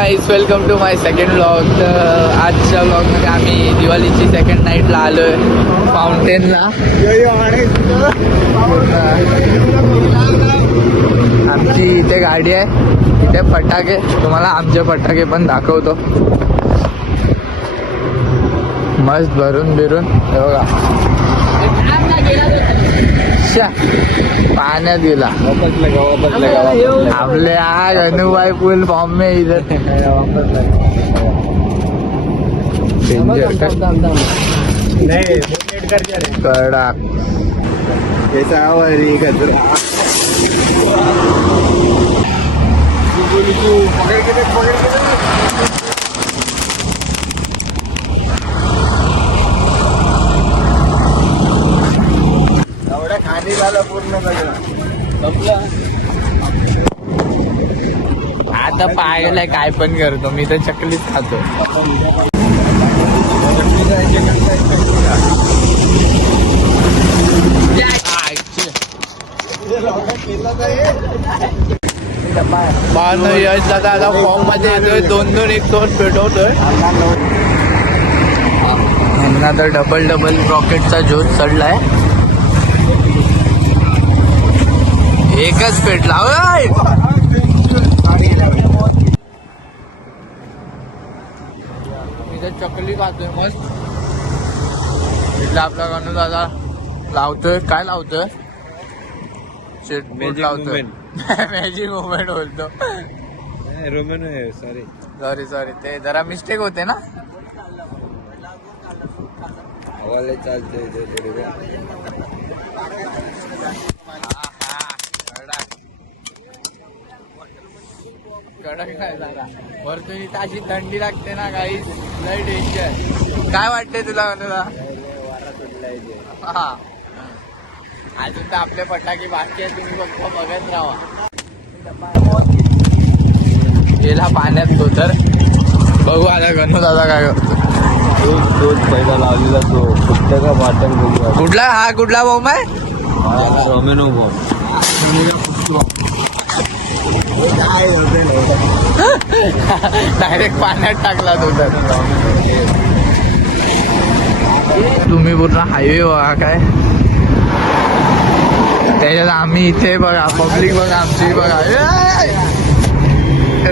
Guys, welcome to my second vlog. तर आजच्या व्लॉगमध्ये आम्ही दिवाळीची सेकंड नाईटला आलो आहे फाउंटेनला. आमची इथे गाडी आहे, इथे फटाके, तुम्हाला आमचे फटाके पण दाखवतो. मस्त भरून बिरून हे बघा. पाण्यात गेला आपले हा गणूबाई फुल फॉर्म में इधर. कडा खाली झालं पूर्ण आता पाहायला काय पण करतो मी, तर चकलीच खातो. यश दादा आता फॉर्म मध्ये येतोय, दोन एक दोन पेटवतोय. यांना तर डबल रॉकेटचा जोश चढलाय. एकच पेटला. इथे चकली खातोय मस्त. इथला आपला गणू दादा लावतोय, काय लावतोय? चिटपूट लावतोय. मॅजिक मुवमेंट बोलतो. सॉरी ते जरा मिस्टेक होते ना. कडक काय झाला वरतून इथं अशी थंडी लागते ना काही, लय डेंजर. काय वाटतंय तुला गणूला? हा, अजून तर आपले फटाके बाकी आहे, तुम्ही फक्त बघत राहा. गेला पाण्यात तो तर. बघू आता गणू दादा काय करतो. तोच पहिला लावलेला तो पुस्तका वाटण बघूया. कुठला हा कुठला बॉम्ब आहे? रोमेनो बॉम्ब. डायरेक्ट पाण्यात टाकला तो तर. तुम्ही पूर्ण हायवे बघा काय, त्याच्यात आम्ही इथे बघा, पब्लिक बघा आमची बघा.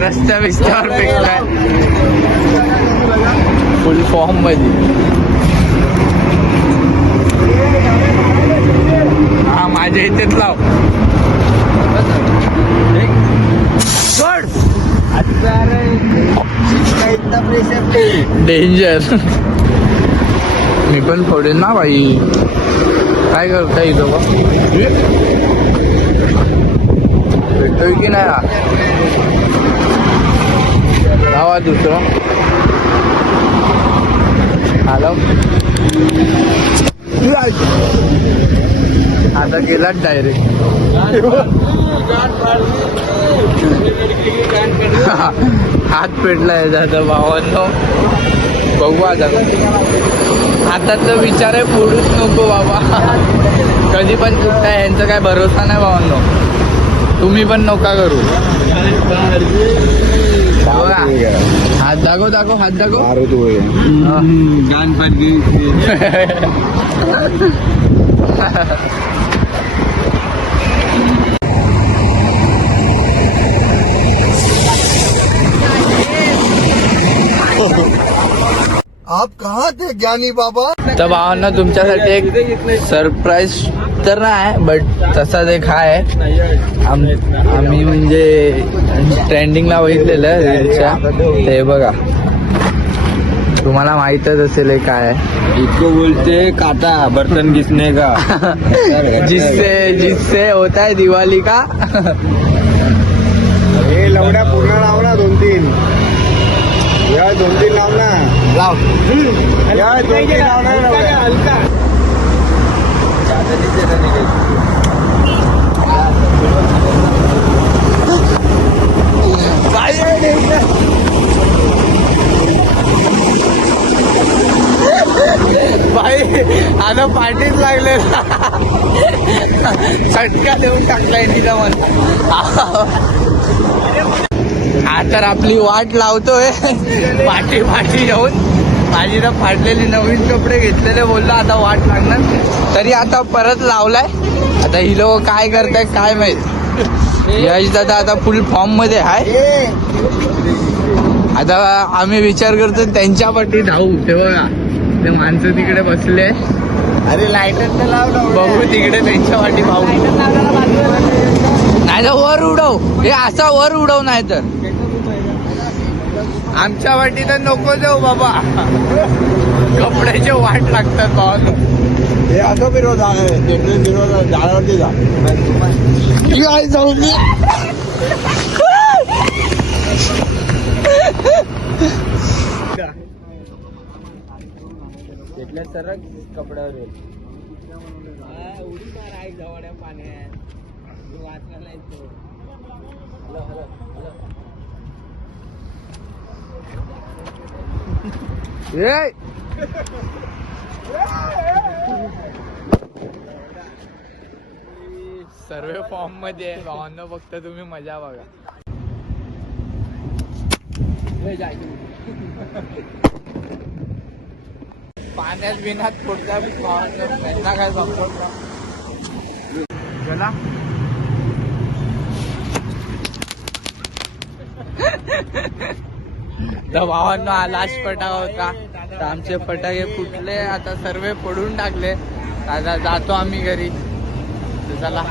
रस्त्या बिस्त्यावर फेकलाय फुल फॉर्म मध्ये. हा माझ्या इथेच लाव. डेंजर. मी पण फोडेल ना बाई. काय करता इथं बघ, भेटतोय की नाही. लावा दुसरं. हॅलो, आता गेलाच डायरेक्ट. हात पेटलाय दादा भावांनो. बघू आता तर विचार आहे, फोडूच नको बाबा. कधी पण चुकताय, यांचा काय भरोसा नाही भावांनो. तुम्ही पण नका करू. हात दाखव हात दाखव. आप कहाँ थे ज्ञानी बाबा? तर भावांना तुमच्यासाठी एक सरप्राईज तर नाही, बट तसाच एक आहे. आम्ही म्हणजे ट्रेंडिंगला बघितलेलं रीलच्या. ते बघा, तुम्हाला माहीतच असेल हे काय आहे. इसको बोलते काटा बर्तन घिसने का. जिससे होता है दिवाली का. हे लवड्या पूर्ण लाव ना, 2-3 या 2-3 लाव ना. लाव या 2-3 लाव ना. हलका भाई आता पाठीच लागलेला. चटका देऊन टाकलाय तिला मला. तर आपली वाट लावतोय पाठी पाठी येऊन. माझी तर फाडलेली नवीन कपडे घेतलेले, बोललो आता वाट लागणार, तरी आता परत लावलाय. आता ही लोक काय करताय काय माहित. यश दादा आता फुल फॉर्म मध्ये आहे. आता आम्ही विचार करतो त्यांच्या पाठी धावू. ते बघा ते माणसं तिकडे बसले. अरे लाईटर लाव ना. बघू तिकडे त्यांच्या पाठी भाऊ. नाही तर वर उडव, हे असा वर उडव, नाही तर आमच्या वाटी तर नको जाऊ बाबा. कपड्याचे वाट लागतात भावाला. हे असं फिरवत झाडावरती जा. जाऊ मी. सरक कपड्यावर उडी मार आहे जवळ पाण्यात वाचण्याला येतो. सर्व फॉर्म मध्ये भावांना, फक्त तुम्ही मजा बघा. पाण्यात बिनात पुढच्या त्यांना काय बघतो चला. तर भावांनो हा लास्ट फटाका होता. तर आमचे फटाके फुटले, आता सर्व पडून टाकले. आता जातो आम्ही घरी. चला.